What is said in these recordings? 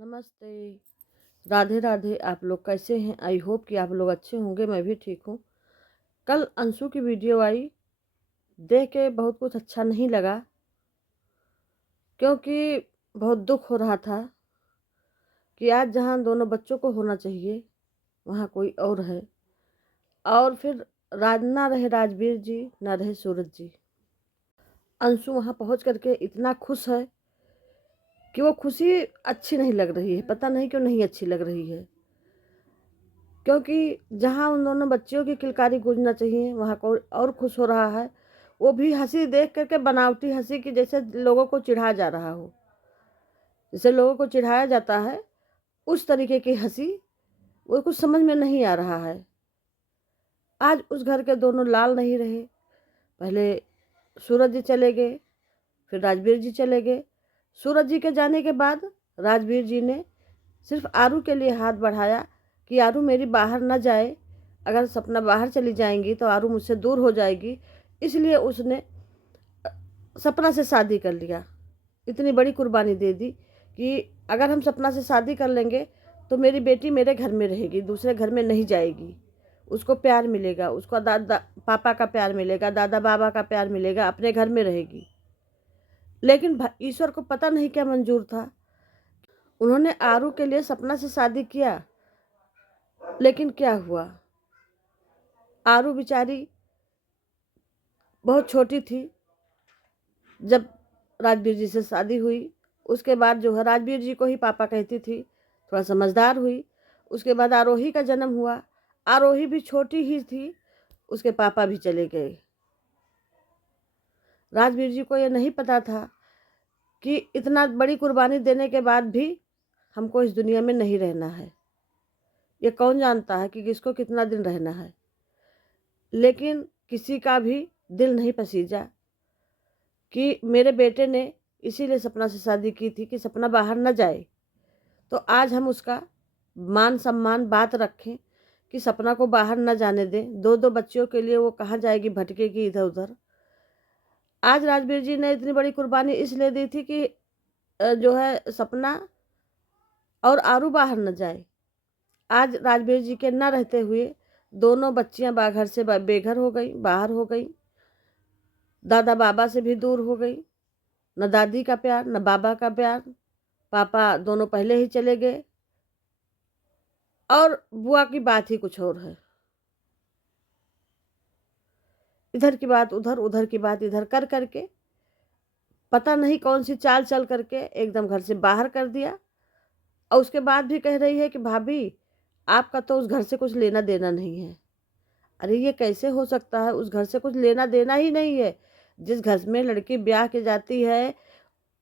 नमस्ते। राधे राधे। आप लोग कैसे हैं? आई होप कि आप लोग अच्छे होंगे। मैं भी ठीक हूँ। कल अंशु की वीडियो आई, देख के बहुत कुछ अच्छा नहीं लगा, क्योंकि बहुत दुख हो रहा था कि आज जहाँ दोनों बच्चों को होना चाहिए वहाँ कोई और है। और फिर ना रहे राजवीर जी, ना रहे सूरज जी। अंशु वहाँ पहुँच करके इतना खुश है कि वो खुशी अच्छी नहीं लग रही है। पता नहीं क्यों नहीं अच्छी लग रही है, क्योंकि जहाँ उन दोनों बच्चियों की किलकारी गूंजना चाहिए वहाँ कोई और खुश हो रहा है। वो भी हंसी देख करके बनावटी हंसी की, जैसे लोगों को चिढ़ा जा रहा हो, जैसे लोगों को चिढ़ाया जाता है उस तरीके की हंसी। वो कुछ समझ में नहीं आ रहा है। आज उस घर के दोनों लाल नहीं रहे। पहले सूरज जी चले गए, फिर राजवीर जी चले गए। सूरज जी के जाने के बाद राजवीर जी ने सिर्फ आरू के लिए हाथ बढ़ाया कि आरू मेरी बाहर न जाए, अगर सपना बाहर चली जाएंगी तो आरू मुझसे दूर हो जाएगी। इसलिए उसने सपना से शादी कर लिया। इतनी बड़ी कुर्बानी दे दी कि अगर हम सपना से शादी कर लेंगे तो मेरी बेटी मेरे घर में रहेगी, दूसरे घर में नहीं जाएगी। उसको प्यार मिलेगा, उसको दादा पापा का प्यार मिलेगा, दादा बाबा का प्यार मिलेगा, अपने घर में रहेगी। लेकिन ईश्वर को पता नहीं क्या मंजूर था, उन्होंने आरू के लिए सपना से शादी किया। लेकिन क्या हुआ, आरू बेचारी बहुत छोटी थी जब राजवीर जी से शादी हुई। उसके बाद जो है राजवीर जी को ही पापा कहती थी, थोड़ा समझदार हुई। उसके बाद आरोही का जन्म हुआ। आरोही भी छोटी ही थी, उसके पापा भी चले गए। राजवीर जी को ये नहीं पता था कि इतना बड़ी कुर्बानी देने के बाद भी हमको इस दुनिया में नहीं रहना है। ये कौन जानता है कि किसको कितना दिन रहना है। लेकिन किसी का भी दिल नहीं पसीजा कि मेरे बेटे ने इसीलिए सपना से शादी की थी कि सपना बाहर न जाए। तो आज हम उसका मान सम्मान बात रखें कि सपना को बाहर न जाने दें। दो दो बच्चियों के लिए वो कहाँ जाएगी, भटकेगी इधर उधर। आज राजवीर जी ने इतनी बड़ी कुर्बानी इसलिए दी थी कि जो है सपना और आरू बाहर न जाए। आज राजवीर जी के न रहते हुए दोनों बच्चियां घर से बेघर हो गई, बाहर हो गई, दादा बाबा से भी दूर हो गई। न दादी का प्यार, न बाबा का प्यार। पापा दोनों पहले ही चले गए और बुआ की बात ही कुछ और है। इधर की बात उधर, उधर की बात इधर कर करके पता नहीं कौन सी चाल चल करके एकदम घर से बाहर कर दिया। और उसके बाद भी कह रही है कि भाभी आपका तो उस घर से कुछ लेना देना नहीं है। अरे ये कैसे हो सकता है? उस घर से कुछ लेना देना ही नहीं है। जिस घर में लड़की ब्याह के जाती है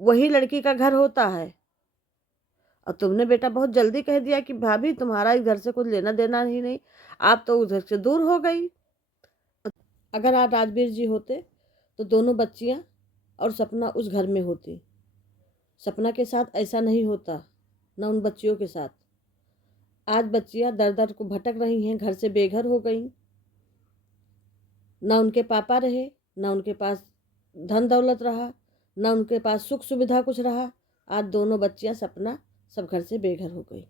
वही लड़की का घर होता है। और तुमने बेटा बहुत जल्दी कह दिया कि भाभी तुम्हारा इस घर से कुछ लेना देना ही नहीं, आप तो उधर से दूर हो गई। अगर आज राजवीर जी होते तो दोनों बच्चियां और सपना उस घर में होती। सपना के साथ ऐसा नहीं होता, न उन बच्चियों के साथ। आज बच्चियां दर दर को भटक रही हैं, घर से बेघर हो गई। न उनके पापा रहे, न उनके पास धन दौलत रहा, न उनके पास सुख सुविधा कुछ रहा। आज दोनों बच्चियां सपना सब घर से बेघर हो गई।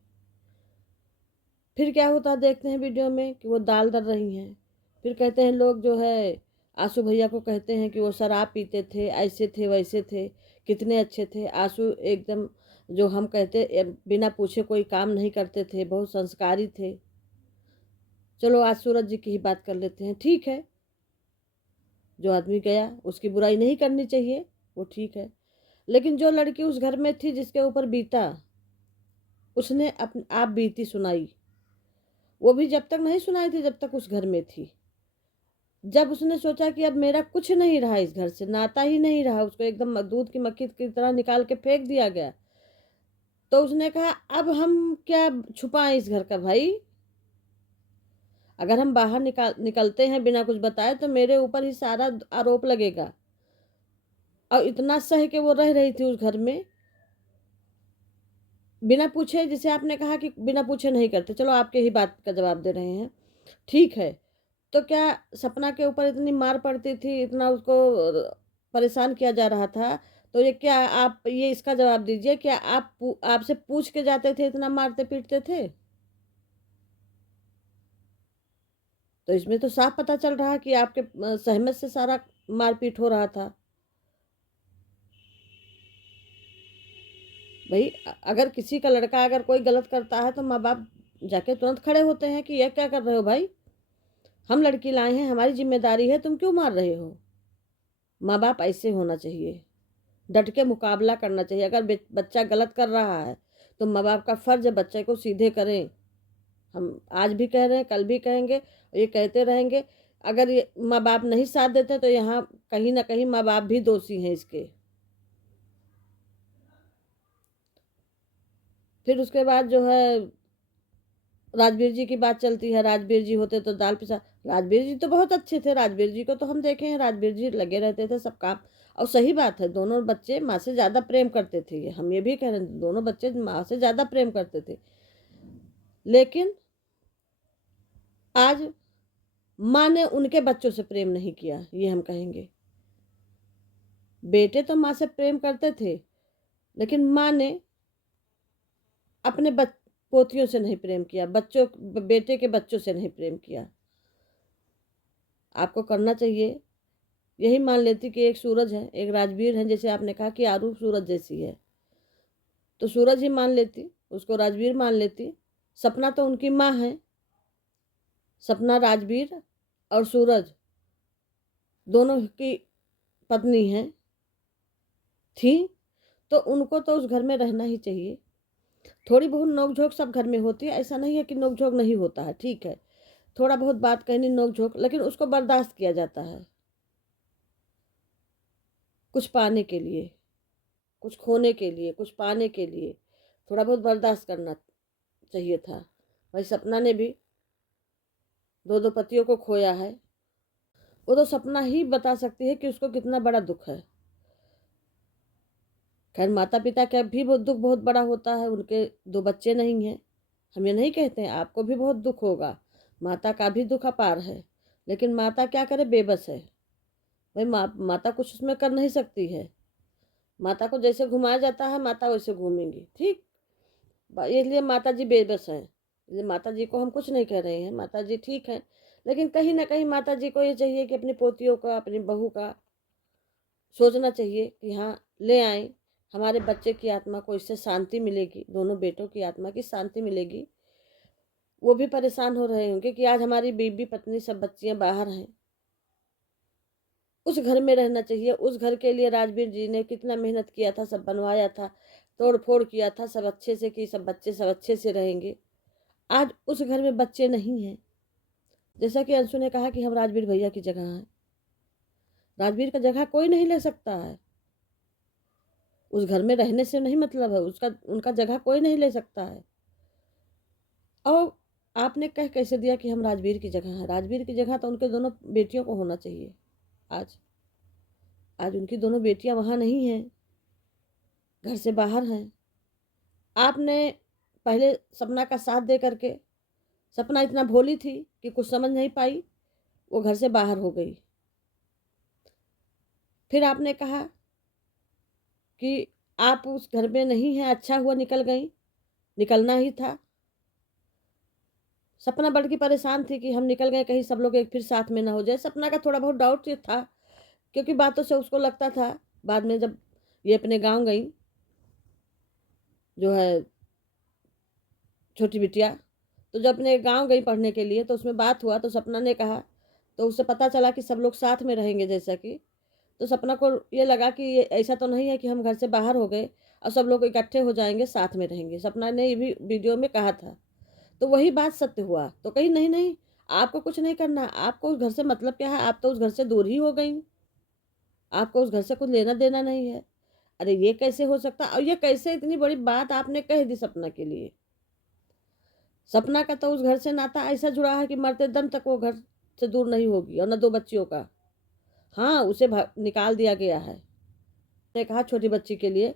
फिर क्या होता देखते हैं वीडियो में कि वो दाल दर रही हैं। फिर कहते हैं लोग जो है आंसू भैया को कहते हैं कि वो शराब पीते थे, ऐसे थे वैसे थे, कितने अच्छे थे। आंसू एकदम जो हम कहते बिना पूछे कोई काम नहीं करते थे, बहुत संस्कारी थे। चलो आज सूरज जी की ही बात कर लेते हैं। ठीक है, जो आदमी गया उसकी बुराई नहीं करनी चाहिए, वो ठीक है। लेकिन जो लड़की उस घर में थी जिसके ऊपर बीता, उसने अपने आप बीती सुनाई। वो भी जब तक नहीं सुनाई थी जब तक उस घर में थी। जब उसने सोचा कि अब मेरा कुछ नहीं रहा, इस घर से नाता ही नहीं रहा, उसको एकदम दूध की मक्खी की तरह निकाल के फेंक दिया गया, तो उसने कहा अब हम क्या छुपाएं इस घर का भाई। अगर हम बाहर निकलते हैं बिना कुछ बताए तो मेरे ऊपर ही सारा आरोप लगेगा। और इतना सह के वो रह रही थी उस घर में बिना पूछे। जिसे आपने कहा कि बिना पूछे नहीं करते, चलो आपके ही बात का जवाब दे रहे हैं, ठीक है। तो क्या सपना के ऊपर इतनी मार पड़ती थी, इतना उसको परेशान किया जा रहा था, तो ये क्या आप ये इसका जवाब दीजिए, क्या आपसे पूछ के जाते थे, इतना मारते पीटते थे? तो इसमें तो साफ पता चल रहा है कि आपके सहमत से सारा मारपीट हो रहा था। भाई अगर किसी का लड़का अगर कोई गलत करता है तो माँ बाप जाके तुरंत खड़े होते हैं कि यह क्या कर रहे हो भाई, हम लड़की लाए हैं, हमारी जिम्मेदारी है, तुम क्यों मार रहे हो। माँ बाप ऐसे होना चाहिए, डट के मुकाबला करना चाहिए। अगर बच्चा गलत कर रहा है तो माँ बाप का फर्ज है बच्चे को सीधे करें। हम आज भी कह रहे हैं, कल भी कहेंगे, और ये कहते रहेंगे। अगर ये माँ बाप नहीं साथ देते तो यहाँ कहीं ना कहीं माँ बाप भी दोषी हैं इसके। फिर उसके बाद जो है राजवीर जी की बात चलती है। राजवीर जी होते तो दाल पिसा। राजवीर जी तो बहुत अच्छे थे, राजवीर जी को तो हम देखे हैं, राजवीर जी लगे रहते थे सब काम। और सही बात है, दोनों बच्चे माँ से ज़्यादा प्रेम करते थे, हम ये भी कह रहे हैं दोनों बच्चे माँ से ज़्यादा प्रेम करते थे। लेकिन आज माँ ने उनके बच्चों से प्रेम नहीं किया, ये हम कहेंगे। बेटे तो माँ से प्रेम करते थे, लेकिन माँ ने अपने पोतियों से नहीं प्रेम किया, बेटे के बच्चों से नहीं प्रेम किया। आपको करना चाहिए, यही मान लेती कि एक सूरज है, एक राजवीर है, जैसे आपने कहा कि आरू सूरज जैसी है, तो सूरज ही मान लेती, उसको राजवीर मान लेती। सपना तो उनकी माँ है, सपना राजवीर और सूरज दोनों की पत्नी है थी, तो उनको तो उस घर में रहना ही चाहिए। थोड़ी बहुत नोक-झोंक सब घर में होती है, ऐसा नहीं है कि नोक-झोंक नहीं होता है, ठीक है। थोड़ा बहुत बात कहनी नोक-झोंक, लेकिन उसको बर्दाश्त किया जाता है। कुछ पाने के लिए, कुछ खोने के लिए, कुछ पाने के लिए थोड़ा बहुत बर्दाश्त करना चाहिए था। भाई सपना ने भी 2-2 पतियों को खोया है। वो तो सपना ही बता सकती है कि उसको कितना बड़ा दुःख है। खैर माता-पिता का भी बहुत दुःख बहुत बड़ा होता है, उनके 2 बच्चे नहीं हैं। हम ये नहीं कहते हैं, आपको भी बहुत दुःख होगा, माता का भी दुःख अपार है। लेकिन माता क्या करे, बेबस है। भाई माता कुछ उसमें कर नहीं सकती है। माता को जैसे घुमाया जाता है माता वैसे घूमेंगी, ठीक। इसलिए माता जी बेबस हैं। इसलिए माता जी को हम कुछ नहीं कह रहे हैं, माता जी ठीक है। लेकिन कहीं ना कहीं माता जी को ये चाहिए कि अपनी पोतियों का, अपनी बहू का सोचना चाहिए कि हाँ ले आए, हमारे बच्चे की आत्मा को इससे शांति मिलेगी, दोनों बेटों की आत्मा की शांति मिलेगी। वो भी परेशान हो रहे होंगे कि आज हमारी बीवी पत्नी सब बच्चियां बाहर हैं। उस घर में रहना चाहिए। उस घर के लिए राजवीर जी ने कितना मेहनत किया था, सब बनवाया था, तोड़ फोड़ किया था, सब अच्छे से कि सब बच्चे सब अच्छे से रहेंगे। आज उस घर में बच्चे नहीं हैं। जैसा कि अंशु ने कहा कि हम राजवीर भैया की जगह हैं, राजवीर का जगह कोई नहीं ले सकता है। उस घर में रहने से नहीं मतलब है, उसका उनका जगह कोई नहीं ले सकता है। और आपने कह कैसे दिया कि हम राजवीर की जगह हैं। राजवीर की जगह तो उनके दोनों बेटियों को होना चाहिए। आज आज उनकी दोनों बेटियां वहां नहीं हैं, घर से बाहर हैं। आपने पहले सपना का साथ दे करके, सपना इतना भोली थी कि कुछ समझ नहीं पाई, वो घर से बाहर हो गई। फिर आपने कहा कि आप उस घर में नहीं हैं, अच्छा हुआ निकल गई, निकलना ही था। सपना बल्कि परेशान थी कि हम निकल गए, कहीं सब लोग एक फिर साथ में ना हो जाए। सपना का थोड़ा बहुत डाउट था, क्योंकि बातों से उसको लगता था, बाद में जब ये अपने गांव गई, जो है छोटी बिटिया, तो जब अपने गांव गई पढ़ने के लिए तो उसमें बात हुआ, तो सपना ने कहा, तो उससे पता चला कि सब लोग साथ में रहेंगे जैसा कि, तो सपना को ये लगा कि ये ऐसा तो नहीं है कि हम घर से बाहर हो गए और सब लोग इकट्ठे हो जाएंगे साथ में रहेंगे। सपना ने ये भी वीडियो में कहा था, तो वही बात सत्य हुआ। तो कहीं नहीं नहीं, आपको कुछ नहीं करना, आपको उस घर से मतलब क्या है, आप तो उस घर से दूर ही हो गई, आपको उस घर से कुछ लेना देना नहीं है। अरे ये कैसे हो सकता, और ये कैसे इतनी बड़ी बात आपने कह दी सपना के लिए। सपना का तो उस घर से नाता ऐसा जुड़ा है कि मरते दम तक वो घर से दूर नहीं होगी, और न 2 बच्चियों का। हाँ उसे निकाल दिया गया है। ने कहा छोटी बच्ची के लिए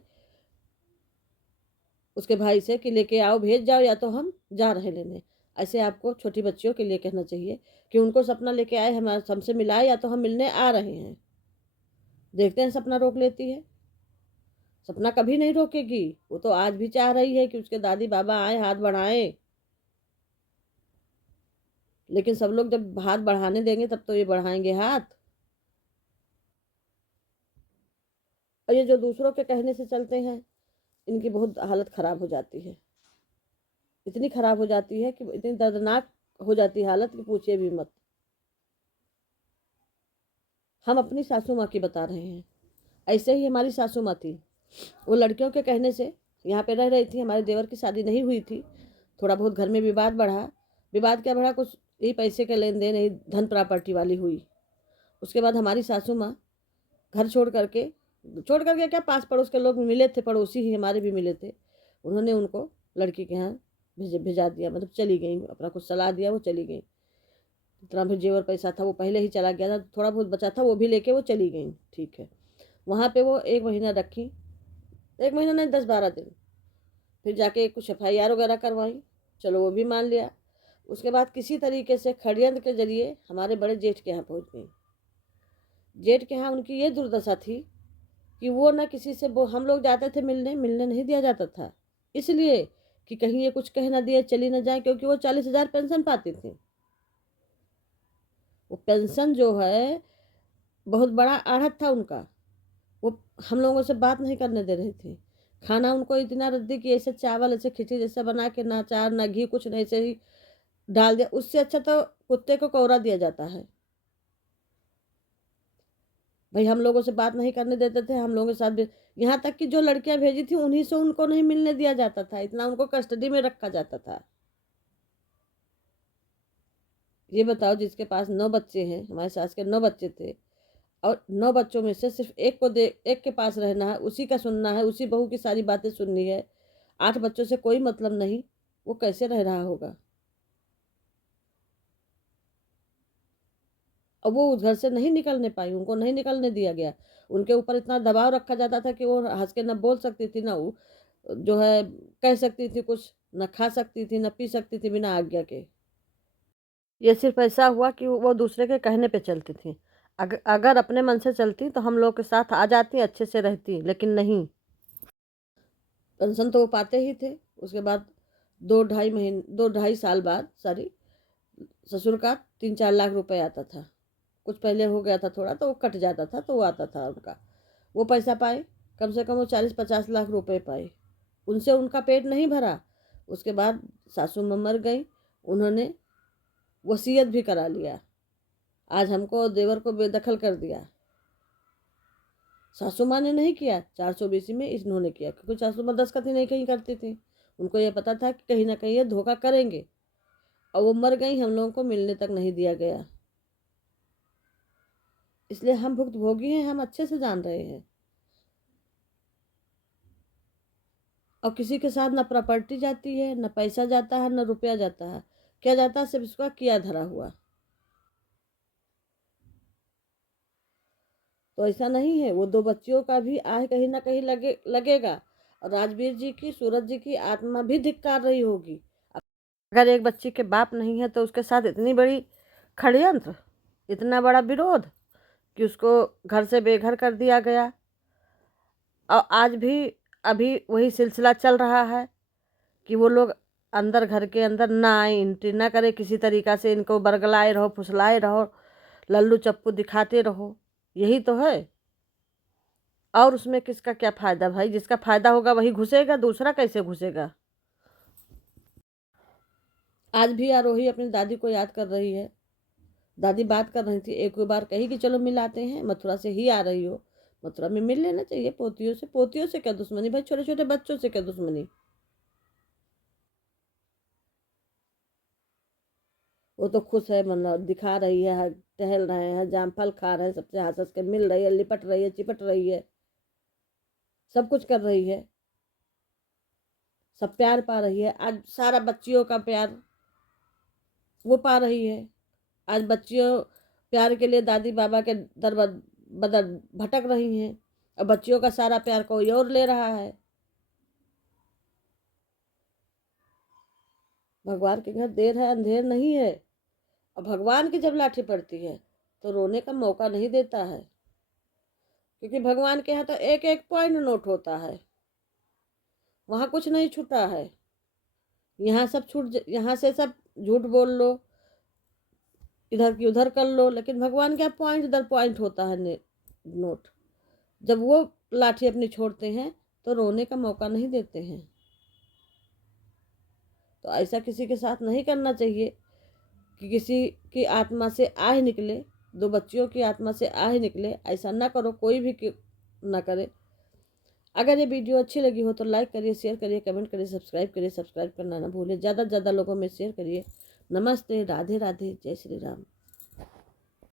उसके भाई से कि लेके आओ, भेज जाओ, या तो हम जा रहे लेने। ऐसे आपको छोटी बच्चियों के लिए कहना चाहिए कि उनको सपना लेके आए, हमारे हमसे मिलाए, या तो हम मिलने आ रहे हैं। देखते हैं सपना रोक लेती है। सपना कभी नहीं रोकेगी। वो तो आज भी चाह रही है कि उसके दादी बाबा आए, हाथ बढ़ाएं, लेकिन सब लोग जब हाथ बढ़ाने देंगे तब तो ये बढ़ाएंगे हाथ। और ये जो दूसरों के कहने से चलते हैं, इनकी बहुत हालत खराब हो जाती है। इतनी खराब हो जाती है कि इतनी दर्दनाक हो जाती है हालत कि पूछिए भी मत। हम अपनी सासू माँ की बता रहे हैं। ऐसे ही हमारी सासू माँ थी, वो लड़कियों के कहने से यहाँ पे रह रही थी। हमारे देवर की शादी नहीं हुई थी, थोड़ा बहुत घर में विवाद बढ़ा। विवाद क्या बढ़ा, कुछ यही पैसे के लेन देन, यही धन प्रॉपर्टी वाली हुई। उसके बाद हमारी सासू माँ घर छोड़ करके क्या, पास पड़ोस के लोग मिले थे, पड़ोसी ही हमारे भी मिले थे, उन्होंने उनको लड़की के यहाँ भेजा दिया, मतलब चली गई। अपना कुछ सलाह दिया, वो चली गई। जितना भी जेवर पैसा था वो पहले ही चला गया था, थोड़ा बहुत बचा था वो भी लेके वो चली गई। ठीक है, वहाँ पे वो 1 महीना रखी, 1 महीना नहीं, 10-12 दिन। फिर जाके कुछ FIR वगैरह करवाई, चलो वो भी मान लिया। उसके बाद किसी तरीके से षड्यंत्र के जरिए हमारे बड़े जेठ के यहाँ पहुँच गई। जेठ के यहाँ उनकी ये दुर्दशा थी कि वो ना किसी से, वो हम लोग जाते थे मिलने, मिलने नहीं दिया जाता था, इसलिए कि कहीं ये कुछ कह ना दिए, चली ना जाए, क्योंकि वो 40,000 पेंशन पाती थी। वो पेंशन जो है बहुत बड़ा आढ़त था उनका। वो हम लोगों से बात नहीं करने दे रही थी। खाना उनको इतना रद्दी कि ऐसे चावल ऐसे खिचड़ी जैसा बना के, ना चार ना घी, कुछ नहीं, ऐसे ही डाल दिया। उससे अच्छा तो कुत्ते को कौरा दिया जाता है। भाई हम लोगों से बात नहीं करने देते थे, हम लोगों के साथ भी, यहाँ तक कि जो लड़कियां भेजी थी उन्हीं से उनको नहीं मिलने दिया जाता था, इतना उनको कस्टडी में रखा जाता था। ये बताओ, जिसके पास 9 बच्चे हैं, हमारे सास के 9 बच्चे थे, और 9 बच्चों में से सिर्फ एक के पास रहना है, उसी का सुनना है, उसी बहू की सारी बातें सुननी है, 8 बच्चों से कोई मतलब नहीं, वो कैसे रह रहा होगा। और वो उस घर से नहीं निकलने पाई, उनको नहीं निकलने दिया गया। उनके ऊपर इतना दबाव रखा जाता था कि वो हंस के न बोल सकती थी, ना वो जो है कह सकती थी कुछ, न खा सकती थी, न पी सकती थी बिना आज्ञा के। ये सिर्फ ऐसा हुआ कि वो दूसरे के कहने पे चलती थी। अगर अपने मन से चलती तो हम लोग के साथ आ जाती, अच्छे से रहती, लेकिन नहीं। पेंशन तो वो पाते ही थे। उसके बाद 2-2.5 साल बाद, सॉरी, ससुर का 3-4 लाख रुपए आता था। कुछ पहले हो गया था थोड़ा, तो वो कट जाता था, तो वो आता था उनका। वो पैसा पाए, कम से कम वो 40-50 लाख रुपए पाए। उनसे उनका पेट नहीं भरा। उसके बाद सासू माँ मर गई, उन्होंने वसीयत भी करा लिया। आज हमको और देवर को बेदखल कर दिया। सासू माँ ने नहीं किया, 420 में इन्होंने किया, क्योंकि सासू माँ दस्तखत ही नहीं कहीं करती थी। उनको ये पता था कि कहीं ना कहीं ये धोखा करेंगे, और वो मर गई, हम लोगों को मिलने तक नहीं दिया गया। इसलिए हम भुक्तभोगी हैं, हम अच्छे से जान रहे हैं। और किसी के साथ ना प्रॉपर्टी जाती है, ना पैसा जाता है, ना रुपया जाता है। क्या जाता है, सिर्फ उसका किया धरा हुआ। तो ऐसा नहीं है, वो 2 बच्चियों का भी आह कहीं ना कहीं लगेगा। और राजवीर जी की, सूरज जी की आत्मा भी धिक्कार रही होगी। अगर एक बच्ची के बाप नहीं है तो उसके साथ इतनी बड़ी षड्यंत्र, इतना बड़ा विरोध कि उसको घर से बेघर कर दिया गया। और आज भी अभी वही सिलसिला चल रहा है कि वो लोग अंदर, घर के अंदर ना आए, एंट्री ना करे किसी तरीक़ा से, इनको बरगलाए रहो, फुसलाए रहो, लल्लू चप्पू दिखाते रहो, यही तो है। और उसमें किसका क्या फ़ायदा भाई? जिसका फ़ायदा होगा वही घुसेगा, दूसरा कैसे घुसेगा? आज भी आरोही अपनी दादी को याद कर रही है। दादी बात कर रही थी, एक बार कही कि चलो मिलाते हैं, मथुरा से ही आ रही हो, मथुरा में मिल लेना चाहिए पोतियों से। पोतियों से क्या दुश्मनी भाई, छोटे छोटे बच्चों से क्या दुश्मनी। वो तो खुश है, मतलब दिखा रही है, टहल रहे हैं, जामफल खा रहे हैं, सबसे हंस हंस के मिल रही है, लिपट रही है, चिपट रही है, सब कुछ कर रही है, सब प्यार पा रही है। आज सारा बच्चियों का प्यार वो पा रही है। आज बच्चियों प्यार के लिए दादी बाबा के दर बदर भटक रही हैं, और बच्चियों का सारा प्यार कोई और ले रहा है। भगवान के घर देर है अंधेर नहीं है। और भगवान की जब लाठी पड़ती है तो रोने का मौका नहीं देता है। क्योंकि भगवान के यहाँ तो एक एक पॉइंट नोट होता है, वहाँ कुछ नहीं छूटा है। यहाँ सब यहाँ से सब झूठ बोल लो, इधर की उधर कर लो, लेकिन भगवान क्या पॉइंट दर पॉइंट होता है नोट। जब वो लाठी अपनी छोड़ते हैं तो रोने का मौका नहीं देते हैं। तो ऐसा किसी के साथ नहीं करना चाहिए कि किसी की आत्मा से आह निकले, दो बच्चियों की आत्मा से आह निकले। ऐसा ना करो, कोई भी ना करे। अगर ये वीडियो अच्छी लगी हो तो लाइक करिए, शेयर करिए, कमेंट करिए, सब्सक्राइब करिए। सब्सक्राइब करना ना भूलिए, ज़्यादा से ज़्यादा लोगों में शेयर करिए। नमस्ते, राधे राधे, जय श्री राम।